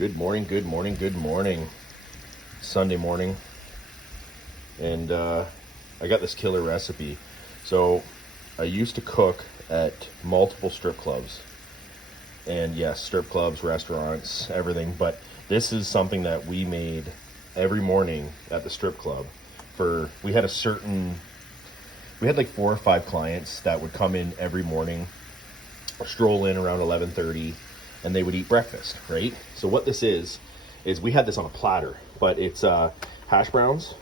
Good morning, good morning, good morning. Sunday morning. And I got this killer recipe. So I used to cook at multiple strip clubs. And yes, strip clubs, restaurants, everything. But this is something that we made every morning at the strip club. We had like 4 or 5 clients that would come in every morning, or stroll in around 11:30, and they would eat breakfast, right? So what this is we had this on a platter, but it's hash browns,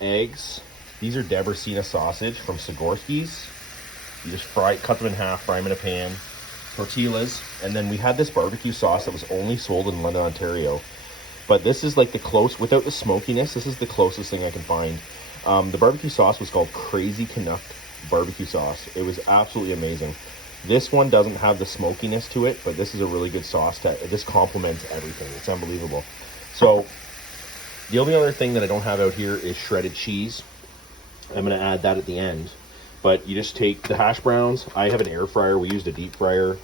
eggs. These are Debreczina sausage from Sigorski's. You just cut them in half, fry them in a pan. Tortillas, and then we had this barbecue sauce that was only sold in London, Ontario. But this is like without the smokiness, this is the closest thing I can find. The barbecue sauce was called Crazy Canuck barbecue sauce. It was absolutely amazing. This one doesn't have the smokiness to it, but this is a really good sauce. This complements everything. It's unbelievable. So the only other thing that I don't have out here is shredded cheese. I'm going to add that at the end. But you just take the hash browns. I have an air fryer. We used a deep fryer.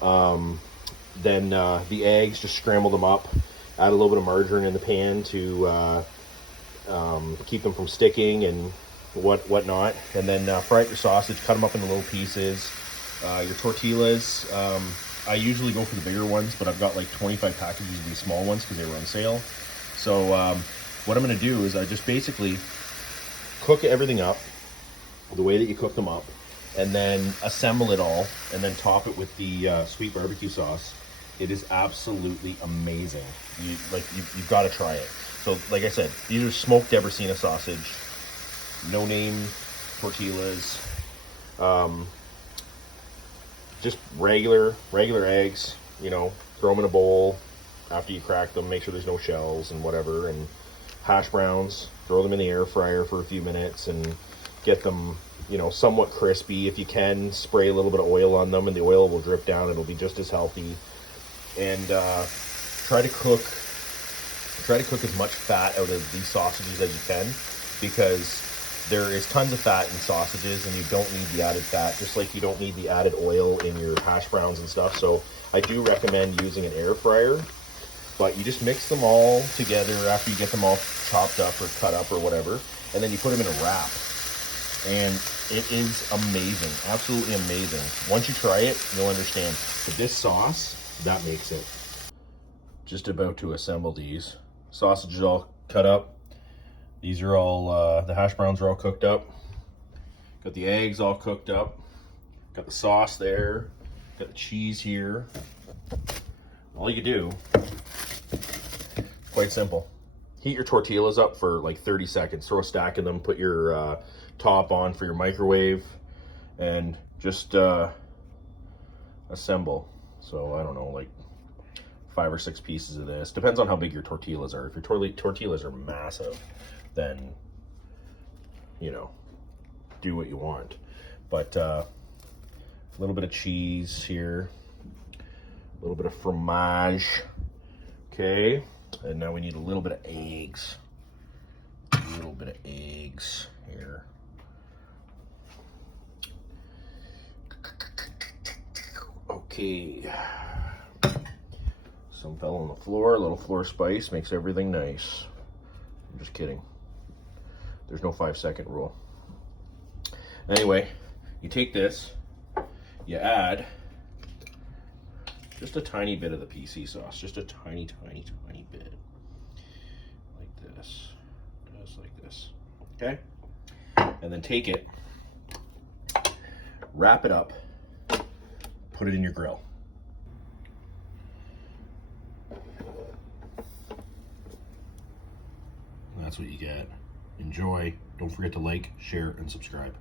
Then the eggs, just scramble them up. Add a little bit of margarine in the pan to keep them from sticking and whatnot. And then fry up your sausage, cut them up into little pieces. Your tortillas, I usually go for the bigger ones, but I've got like 25 packages of these small ones because they were on sale. So what I'm going to do is I just basically cook everything up the way that you cook them up, and then assemble it all, and then top it with the sweet barbecue sauce. It is absolutely amazing. You've got to try it. So like I said, these are smoked Debreczina sausage, no name tortillas, just regular eggs, throw them in a bowl after you crack them, make sure there's no shells and whatever, and hash browns, throw them in the air fryer for a few minutes and get them, somewhat crispy. If you can, spray a little bit of oil on them and the oil will drip down. It'll be just as healthy. And try to cook as much fat out of these sausages as you can, because there is tons of fat in sausages and you don't need the added fat, just like you don't need the added oil in your hash browns and stuff. So I do recommend using an air fryer, but you just mix them all together after you get them all chopped up or cut up or whatever, and then you put them in a wrap. And it is amazing, absolutely amazing. Once you try it, you'll understand. But this sauce, that makes it. Just about to assemble these. Sausage is all cut up. These are all, the hash browns are all cooked up. Got the eggs all cooked up. Got the sauce there. Got the cheese here. All you do, quite simple. Heat your tortillas up for like 30 seconds. Throw a stack of them. Put your top on for your microwave. And just assemble. So, I don't know, like 5 or 6 pieces of this. Depends on how big your tortillas are. If your tortillas are massive, then, do what you want. But a little bit of cheese here. A little bit of fromage. Okay. And now we need a little bit of eggs. A little bit of eggs here. Okay. Some fell on the floor. A little floor spice makes everything nice. I'm just kidding. There's no 5-second rule. Anyway, you take this, you add just a tiny bit of the PC sauce, just a tiny bit, like this, just like this, okay? And then take it, wrap it up, put it in your grill. That's what you get. Enjoy. Don't forget to like, share, and subscribe.